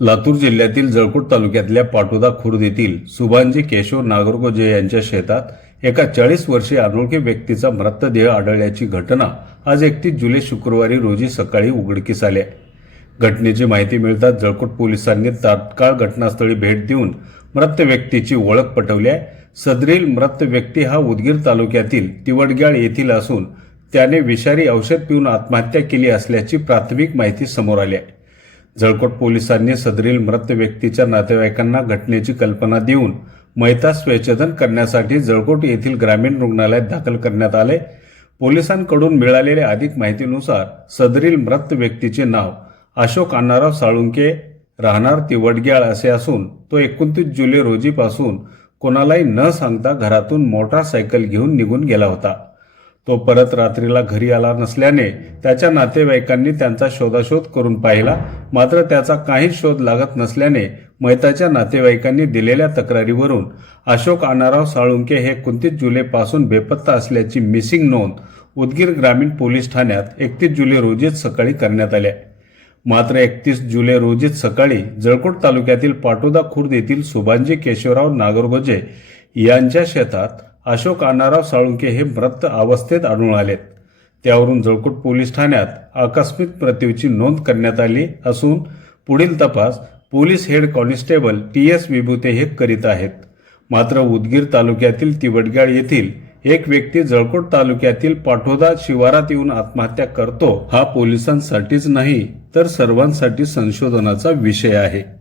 लातूर जिल्ह्यातील जळकोट तालुक्यातल्या पाटोदा खुर्द येथील सुभांजी केशव नागरगोजे यांच्या शेतात एका 40 वर्षीय अनोळखी व्यक्तीचा मृतदेह आढळल्याची घटना आज 31 जुलै शुक्रवारी रोजी सकाळी उघडकीस आली आहे। घटनेची माहिती मिळताच जळकोट पोलिसांनी तात्काळ घटनास्थळी भेट देऊन मृत व्यक्तीची ओळख पटवली आहे। सदरील मृत व्यक्ती हा उदगीर तालुक्यातील तिवडग्याळ येथील असून त्याने विषारी औषध पिऊन आत्महत्या केली असल्याची प्राथमिक माहिती समोर आली आहे। जळकोट पोलिसांनी सदरील मृत व्यक्तीच्या नातेवाईकांना घटनेची कल्पना देऊन मैता स्वेच्छेदन करण्यासाठी जळकोट येथील ग्रामीण रुग्णालयात दाखल करण्यात आले। पोलिसांकडून मिळालेल्या अधिक माहितीनुसार सदरील मृत व्यक्तीचे नाव अशोक अण्णाराव साळुंके राहणार तिवडग्याळ असे असून तो 29 जुलै रोजीपासून कोणालाही न सांगता घरातून मोटारसायकल घेऊन निघून गेला होता। तो परत रात्रीला घरी आला नसल्याने त्याच्या नातेवाईकांनी त्यांचा शोधाशोध करून पाहिला, मात्र त्याचा काहीच शोध लागत नसल्याने मैताच्या नातेवाईकांनी दिलेल्या तक्रारीवरून अशोक अण्णाराव साळुंके हे 29 जुलैपासून बेपत्ता असल्याची मिसिंग नोंद उदगीर ग्रामीण पोलीस ठाण्यात 31 जुलै रोजीच सकाळी करण्यात आली। मात्र 31 जुलै रोजीच सकाळी जळकोट तालुक्यातील पाटोदा खुर्द येथील सुभांजी केशवराव नागरगोजे यांच्या शेतात अशोक अण्णाराव साळुंके हे मृत अवस्थेत आढळून आलेत। त्यावरून जळकोट पोलीस ठाण्यात आकस्मिक मृत्यूची नोंद करण्यात आली असून पुढील तपास police head constable TS Vibhute हे करीत आहेत। मात्र उदगीर तालुक्यातील तिवडग्याळ येथील एक व्यक्ती जळकोट तालुक्यातील पाटोदा शिवारात येऊन आत्महत्या करतो हा पोलिसांसाठीच नाही तर सर्वांसाठी संशोधनाचा विषय आहे।